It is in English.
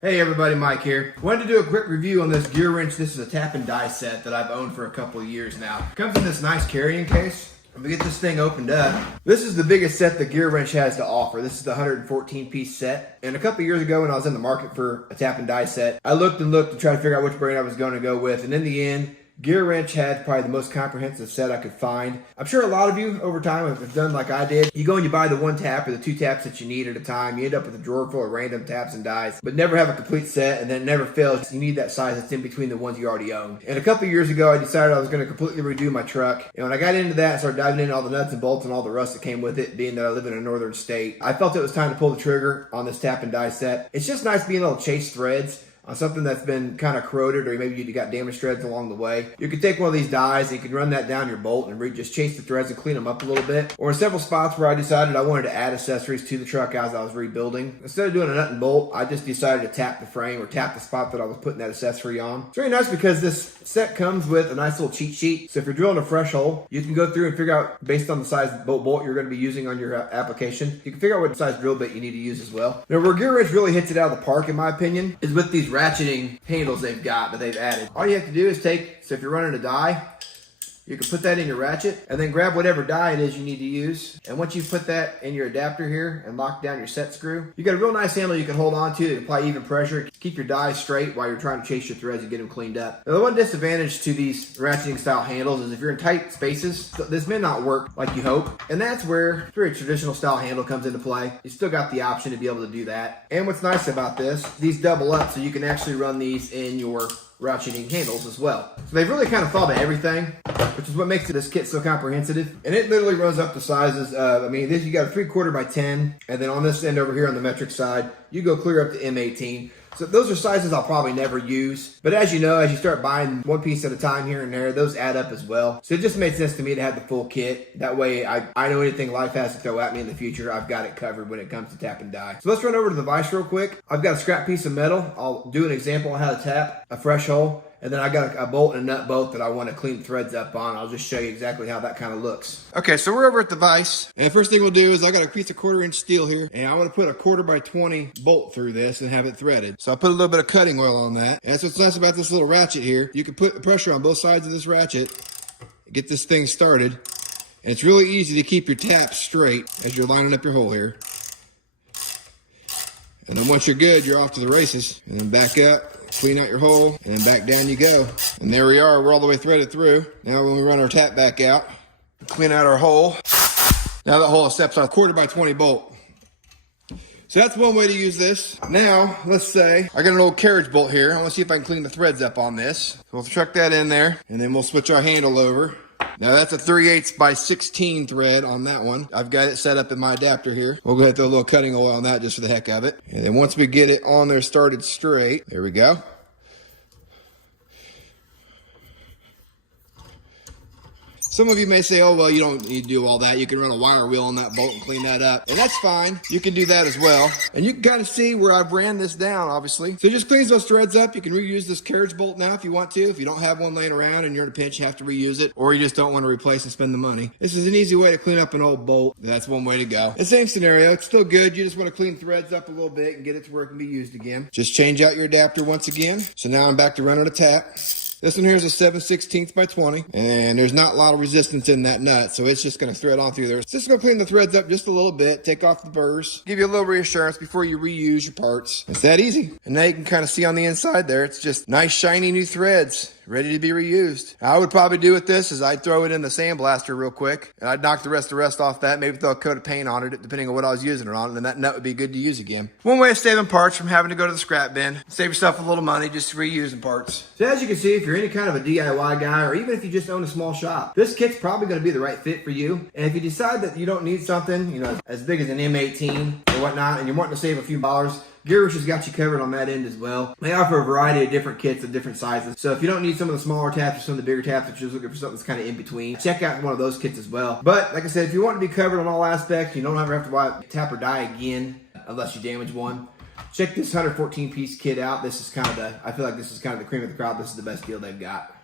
Hey everybody, Mike here. Wanted to do a quick review on this GEARWRENCH. This is a tap and die set that I've owned for a couple of years now. Comes in this nice carrying case. I'm gonna get this thing opened up. This is the biggest set that GEARWRENCH has to offer. This is the 114 piece set. And a couple of years ago when I was in the market for a tap and die set, I looked and looked to try to figure out which brand I was gonna go with. And in the end, GEARWRENCH had probably the most comprehensive set I could find. I'm sure a lot of you over time have done like I did. You go and you buy the one tap or the two taps that you need at a time. You end up with a drawer full of random taps and dies, but never have a complete set, and then it never fails. You need that size that's in between the ones you already own. And a couple of years ago, I decided I was going to completely redo my truck. And when I got into that, I started diving into all the nuts and bolts and all the rust that came with it, being that I live in a northern state. I felt it was time to pull the trigger on this tap and die set. It's just nice being able to chase threads on something that's been kind of corroded, or maybe you got damaged threads along the way. You can take one of these dies and you can run that down your bolt and just chase the threads and clean them up a little bit. Or in several spots where I decided I wanted to add accessories to the truck as I was rebuilding. Instead of doing a nut and bolt, I just decided to tap the frame or tap the spot that I was putting that accessory on. It's very nice because this set comes with a nice little cheat sheet. So if you're drilling a fresh hole, you can go through and figure out, based on the size bolt you're going to be using on your application, you can figure out what size drill bit you need to use as well. Now where GEARWRENCH really hits it out of the park, in my opinion, is with these ratcheting handles they've got that they've added. All you have to do is so if you're running a die, you can put that in your ratchet and then grab whatever die it is you need to use. And once you put that in your adapter here and lock down your set screw, you got a real nice handle you can hold on to apply even pressure, keep your dies straight while you're trying to chase your threads and get them cleaned up. Now, the one disadvantage to these ratcheting style handles is if you're in tight spaces, this may not work like you hope. And that's where a very traditional style handle comes into play. You still got the option to be able to do that. And what's nice about this, these double up so you can actually run these in your ratcheting handles as well. So they've really kind of thought of everything, which is what makes this kit so comprehensive. And it literally runs up to sizes of, this you got a 3/4 by 10, and then on this end over here on the metric side, you go clear up to M18. So those are sizes I'll probably never use. But as you know, as you start buying one piece at a time here and there, those add up as well. So it just made sense to me to have the full kit. That way I know anything life has to throw at me in the future, I've got it covered when it comes to tap and die. So let's run over to the vise real quick. I've got a scrap piece of metal. I'll do an example on how to tap a fresh hole. And then I got a bolt and a nut bolt that I want to clean the threads up on. I'll just show you exactly how that kind of looks. Okay, so we're over at the vise. And the first thing we'll do is I got a piece of 1/4 inch steel here. And I want to put a 1/4 by 20 bolt through this and have it threaded. So I put a little bit of cutting oil on that. And that's what's nice about this little ratchet here. You can put the pressure on both sides of this ratchet, get this thing started. And it's really easy to keep your tap straight as you're lining up your hole here. And then once you're good, you're off to the races. And then back up, clean out your hole, and then back down you go. And there we are, we're all the way threaded through. Now when we run our tap back out, clean out our hole. Now that hole accepts our 1/4 by 20 bolt. So that's one way to use this. Now, let's say I got an old carriage bolt here. I want to see if I can clean the threads up on this. So we'll chuck that in there, and then we'll switch our handle over. Now that's a 3/8 by 16 thread on that one. I've got it set up in my adapter here. We'll go ahead and throw a little cutting oil on that just for the heck of it. And then once we get it on there started straight, there we go. Some of you may say, oh, well, you don't need to do all that. You can run a wire wheel on that bolt and clean that up. And that's fine. You can do that as well. And you can kind of see where I've ran this down, obviously. So it just cleans those threads up. You can reuse this carriage bolt now if you want to. If you don't have one laying around and you're in a pinch, you have to reuse it. Or you just don't want to replace and spend the money. This is an easy way to clean up an old bolt. That's one way to go. The same scenario. It's still good. You just want to clean threads up a little bit and get it to where it can be used again. Just change out your adapter once again. So now I'm back to running a tap. This one here is a 7/16 by 20, and there's not a lot of resistance in that nut, so it's just going to thread on through there. It's just going to clean the threads up just a little bit, take off the burrs, give you a little reassurance before you reuse your parts. It's that easy. And now you can kind of see on the inside there, it's just nice shiny new threads, ready to be reused. I would probably do with this is I'd throw it in the sandblaster real quick, and I'd knock the rest off that, maybe throw a coat of paint on it, depending on what I was using it on, and then that nut would be good to use again. One way of saving parts from having to go to the scrap bin, save yourself a little money just reusing parts. So as you can see, if you're any kind of a DIY guy, or even if you just own a small shop, this kit's probably going to be the right fit for you. And if you decide that you don't need something, as big as an M18 or whatnot, and you're wanting to save a few dollars, GEARWRENCH has got you covered on that end as well. They offer a variety of different kits of different sizes. So if you don't need some of the smaller taps or some of the bigger taps, if you're just looking for something that's kind of in between, check out one of those kits as well. But like I said, if you want to be covered on all aspects, you don't ever have to buy a tap or die again unless you damage one. Check this 114 piece kit out. This is I feel like this is kind of the cream of the crop. This is the best deal they've got.